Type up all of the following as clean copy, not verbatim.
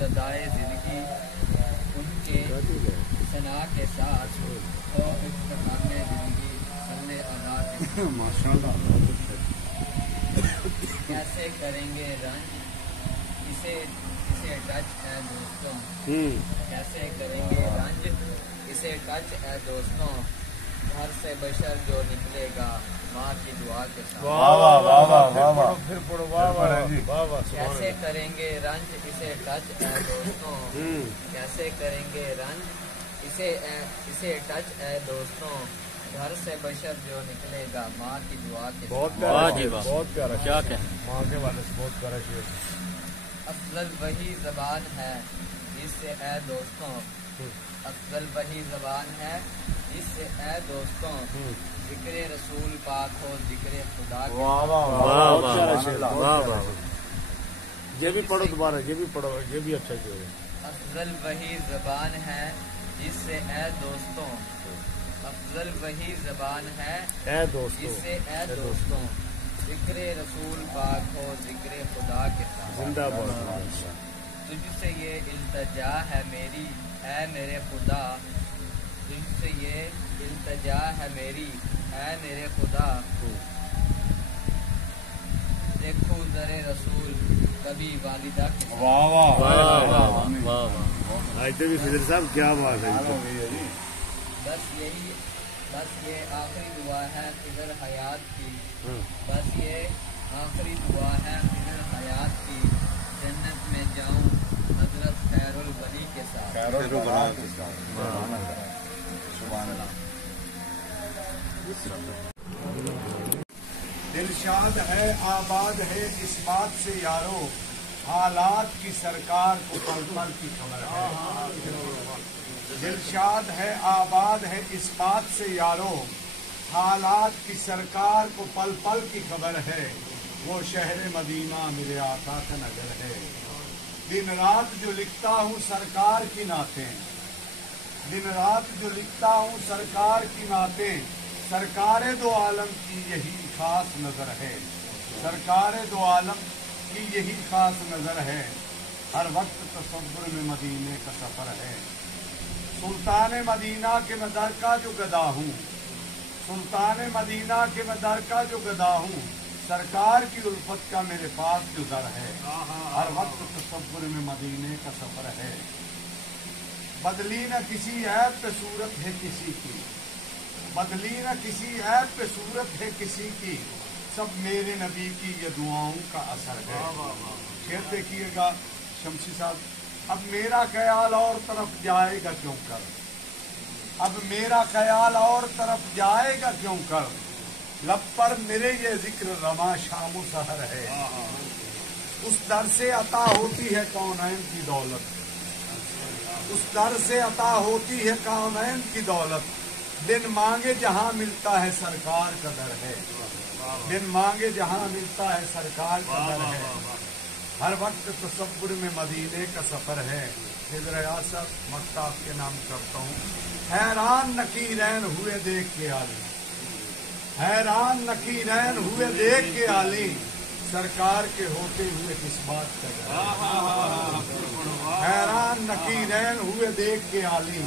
ابتدائے زندگی ان کے ثنا کے ساتھ ہو اختتام زندگی صلی ادا کے کیسے کریں گے رنج اسے ٹچ ہے دوستوں کیسے کریں گے رنج اسے ٹچ ہے دوستوں گھر سے بشر جو نکلے گا ماں کی دعا کے ساتھ کیسے کریں گے رنج اسے ٹچ ہے دوستوں کیسے کریں گے رنج اسے ٹچ ہے دوستوں گھر سے بشر جو نکلے گا ماں کی دعا کے بہت پیارا کیا کہ ماں کے والے سے بہت پیارا شعر افضل وہی زبان ہے جس سے اے دوستوں افضل وہی زبان ہے جس سے اے دوستوں ذکر رسول پاک ہو ذکر خدا کے یہ بھی پڑھو دوبارہ یہ بھی پڑھو یہ بھی اچھا شعر ہے افضل وہی زبان ہے جس سے اے دوستوں افضل وہی زبان ہے اے دوستوں جس سے اے دوستوں ذکر رسول پاک ہو ذکر خدا کے ساتھ زندہ باد تجھ سے یہ التجا ہے میری اے میرے خدا تجھ سے یہ التجا ہے میری اے میرے خدا دیکھو در رسول کبھی والدہ کے ساتھ بھی خضر صاحب کیا بات ہے بس یہ آخری دعا ہے خضر حیات کی بس یہ آخری دعا ہے خضر حیات کی جنت میں جاؤں حضرت خیر الولی کے ساتھ دلشاد ہے آباد ہے اس بات سے یارو حالات کی سرکار کو پل پل کی خبر ہے دلشاد ہے آباد ہے اس بات سے یارو حالات کی سرکار کو پل پل کی خبر ہے وہ شہر مدینہ میرے آقا کا نگر ہے دن رات جو لکھتا ہوں سرکار کی نعتیں دن رات جو لکھتا ہوں سرکار کی نعتیں سرکار دو عالم کی یہی خاص نظر ہے سرکار دو عالم کی یہی خاص نظر ہے ہر وقت تصور میں مدینے کا سفر ہے سلطان مدینہ کے میں در کا جو گدا ہوں سلطان مدینہ کے میں در کا جو گدا ہوں سرکار کی الفت کا میرے پاس جو در ہے ہر وقت تصور میں مدینے کا سفر ہے بدلی نہ کسی عیب پہ صورت ہے کسی کی بدلی نہ کسی عیب پہ صورت ہے کسی کی سب میرے نبی کی یہ دعاؤں کا اثر ہے شعر دیکھیے گا شمسی صاحب اب میرا خیال اور طرف جائے گا کیوں کر اب میرا خیال اور طرف جائے گا کیوں کر لب پر میرے یہ ذکر رواں شام و سحر ہے اس در سے عطا ہوتی ہے کونین کی دولت اس در سے عطا ہوتی ہے کونین کی دولت دن مانگے جہاں ملتا ہے سرکار کا در ہے دن مانگے جہاں ملتا ہے سرکار کا در ہے ہر وقت تصور میں مدینے کا سفر ہے حضر ریاست مکتاب کے نام کرتا ہوں حیران نکیرین ہوئے دیکھ کے عالم حیران نکیرین ہوئے دیکھ کے عالم سرکار کے ہوتے ہوئے کس بات کا در حیران نکیرین ہوئے دیکھ کے عالم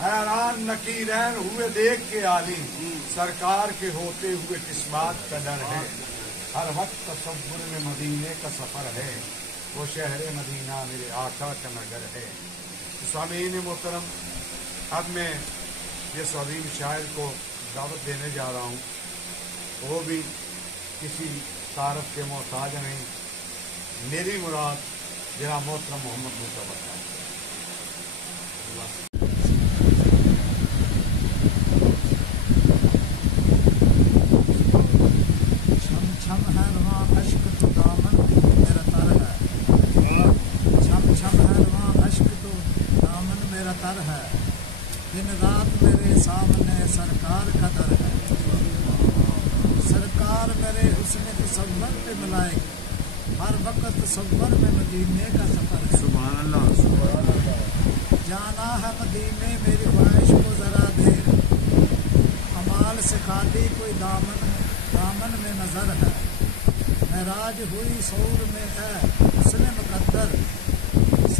حیران نکیرین ہوئے دیکھ کے عالم سرکار کے ہوتے ہوئے کس بات کا ڈر ہے ہر وقت تصور میں مدینے کا سفر ہے وہ شہر مدینہ میرے آقا کا نگر ہے سامعین محترم اب میں جس عظیم شاعر کو دعوت دینے جا رہا ہوں وہ بھی کسی تعارف کے محتاج نہیں میری مراد جناب محترم محمد مصطفیٰ ہے دن رات میرے سامنے سرکار کا در ہے سرکار میرے حسن تصور پہ ملائے ہر وقت تصور میں مدینے کا سفر ہے سبحان اللہ سبحان اللہ جانا ہے مدینے میری خواہش کو ذرا دیر امال سے خالی کوئی دامن میں نظر ہے معراج ہوئی سور میں ہے حسن مقدر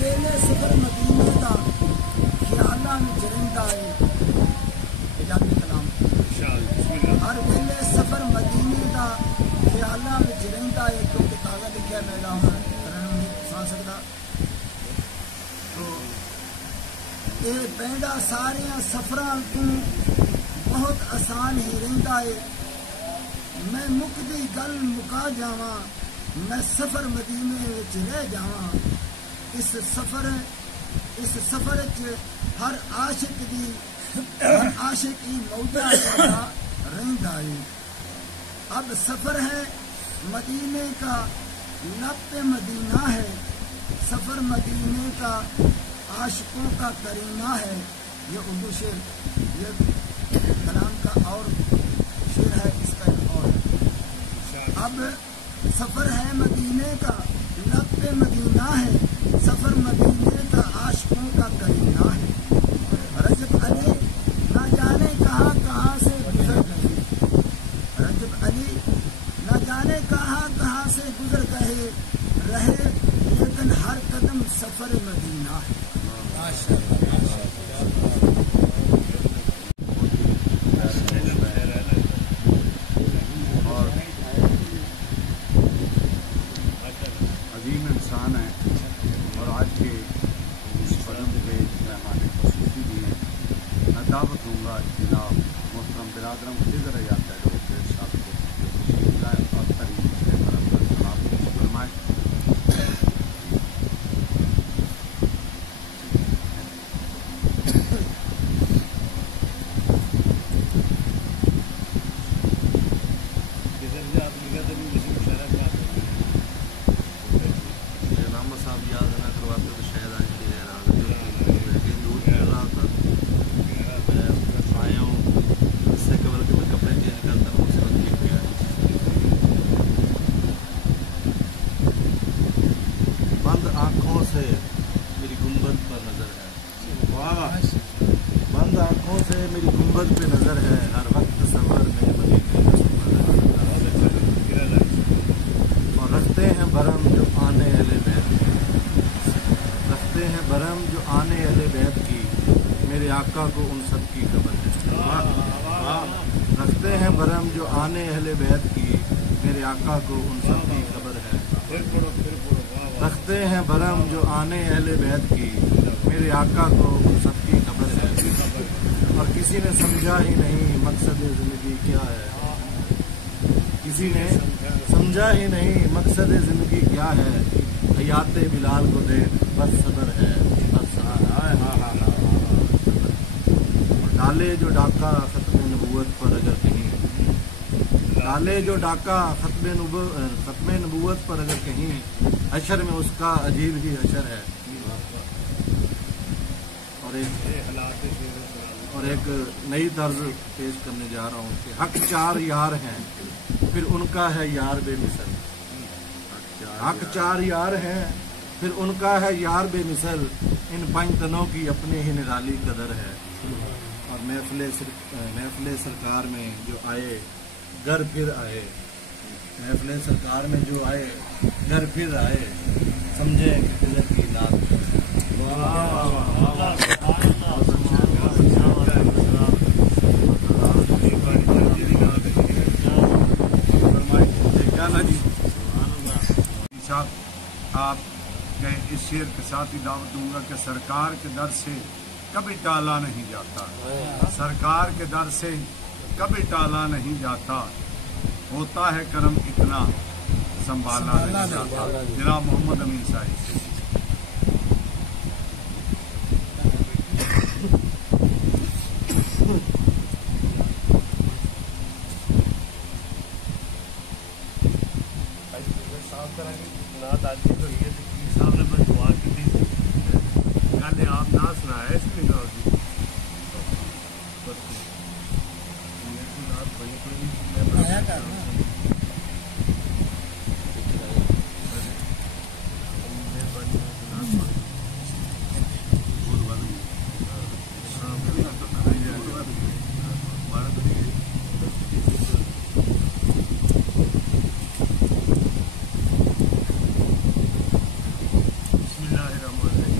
ویلے سفر مدینے دا خیالاں وچ رہندا ہے پنجابی کلام ہر ویلے سفر مدینے دا خیالاں وچ رہندا ہے کیونکہ تازہ لکھیا میرا ہوں کرن نہیں سن سکدا تو اے پیندا ساریاں سفراں تو بہت آسان ہی رہندا ہے میں مکدی گل مکا جاواں میں سفر مدینے وچ رہ جاواں اس سفر وچ ہر عاشق کی موجہ کرتا رہندا ہے اب سفر ہے مدینے کا لب پہ مدینہ ہے سفر مدینے کا عاشقوں کا کرینہ ہے یہ اردو شعر یہ کلام کا اور شعر ہے اس کا ایک اور اب سفر ہے مدینے کا لب پہ مدینہ ہے سفر مدینے کا عاشقوں کا کرینہ ہے رجب علی نہ جانے کہاں کہاں سے گزر گئے رجب علی نہ جانے کہاں سے گزر گئے رہے لیکن ہر قدم سفر مدینہ ہے عظیم انسان ہے اور آج کے اس قدم پہ مہمان خصوصی بھی ہیں میں دعوت دوں گا جناب محترم برادرم خضر حیات ایڈوکیٹ صاحب کو اور ترین فرمائیں بند آنکھوں سے میری گنبد پر نظر ہے بند آنکھوں سے میری گنبد پہ نظر ہے ہر وقت سفر میں مدینے کا سفر ہے اور رکھتے ہیں برہم جو آنے اہل بیت رکھتے ہیں برہم جو آنے اہل بیت کی میرے آقا کو ان سب کی خبر ہے رکھتے ہیں برہم جو آنے اہل بیت کی میرے آقا کو ان سب کی خبر ہے رکھتے ہیں برہم جو آنے اہل بیت کی میرے آقا کو ان سب کی خبر ہے اور کسی نے سمجھا ہی نہیں مقصد زندگی کیا ہے کسی نے سمجھا ہی نہیں مقصد زندگی کیا ہے حیات بلال کو دیکھ بس صبر ہے اور ڈالے جو ڈاکہ ختم نبوت پر اگر کہیں ڈالے جو ڈاکہ ختم نبوت پر اگر کہیں حشر میں اس کا عجیب ہی حشر ہے اور ایک نئی طرز پیش کرنے جا رہا ہوں کہ حق چار یار ہیں پھر ان کا ہے یار بے مثل حق چار یار ہیں پھر ان کا ہے یار بے مثل ان پنج تنوں کی اپنے ہی نرالی قدر ہے اور محفل سرکار میں جو آئے گھر پھر آئے محفل سرکار میں جو آئے گھر پھر آئے سمجھے کہ قدر کی نات آپ میں اس شعر کے ساتھ ہی دعوت دوں گا کہ سرکار کے در سے کبھی ٹالا نہیں جاتا سرکار کے در سے کبھی ٹالا نہیں جاتا ہوتا ہے کرم اتنا سنبھالا نہیں جاتا جناب محمد امین صاحب سے آپ نہ سنایا اس میں بسم اللہ الرحمن الرحیم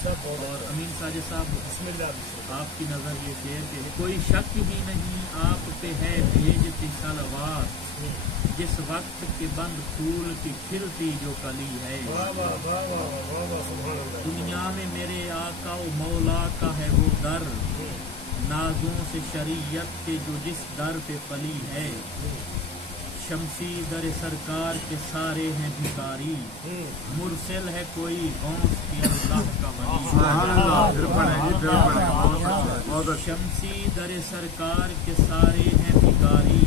اور امین ساجد صاحب آپ کی نظر یہ شعر پہ ہے، کوئی شک ہی نہیں آپ پہ ہے بھیجتی سلوار، جس وقت کے بند پھول کی کھلتی جو کلی ہے، دنیا میں میرے آقا و مولا کا ہے وہ در، نازوں سے شریعت کے جو جس در پہ پلی ہے، شمسی در سرکار کے سارے ہیں بھکاری، مرسل ہے کوئی غوث کی اللہ کا ولی، شمسی در سرکار کے سارے ہیں بھکاری،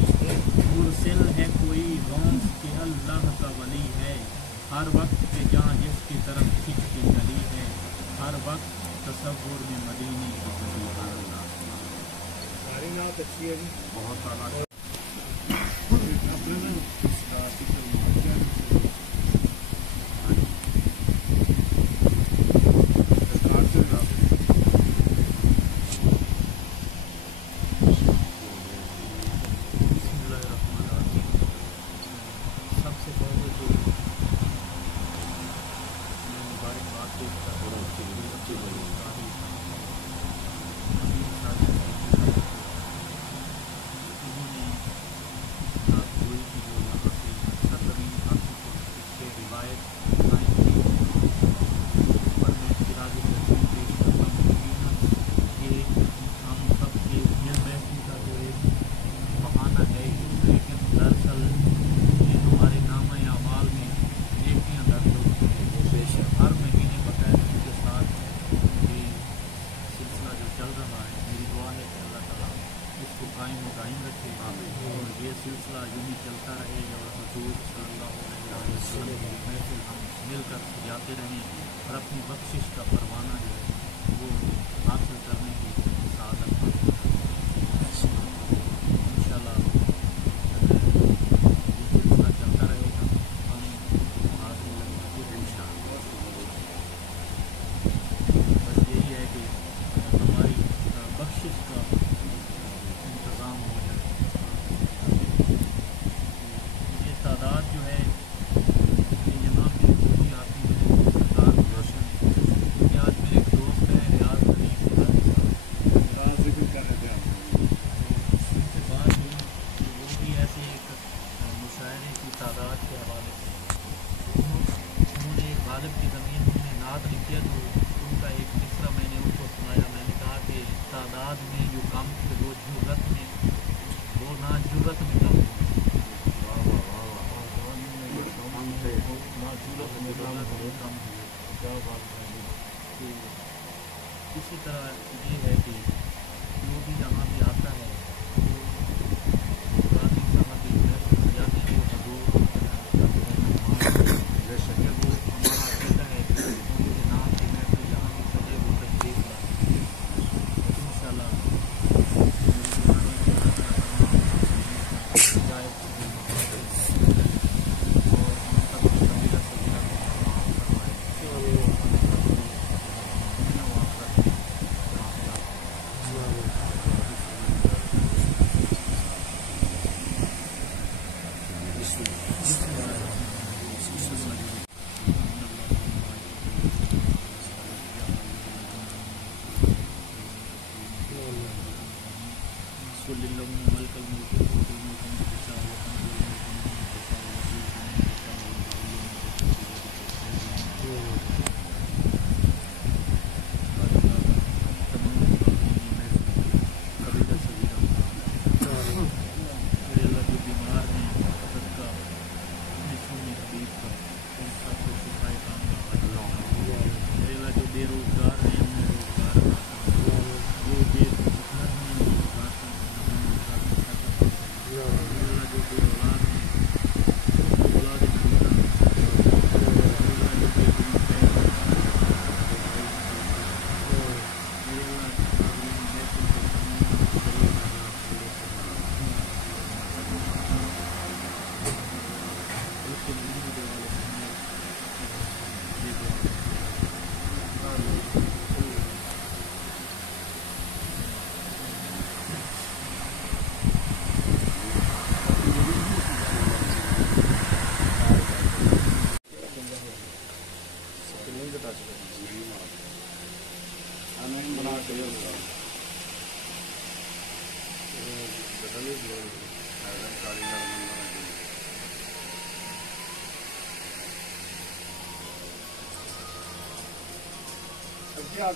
مرسل ہے کوئی غوث کی اللہ کا ولی ہے، ہر وقت پہ جہاں جس کی طرف کھینچ کے چلی ہے، ہر وقت تصور میں مدینے کی چلی ہے۔ ساری نعت اچھی ہے جی، بہت اعلیٰ۔ اسی طرح یہ ہے کہ جو بھی جہاں بھی آتا ہے قاضی صاحب کی جاتے ہیں وہ حضور جیسے وہ ہمارا عقیدہ ہے کہ ان کے نام کی محفل جہاں بھی سجے وہ تشریف لاتے ہیں انشاءاللہ کیا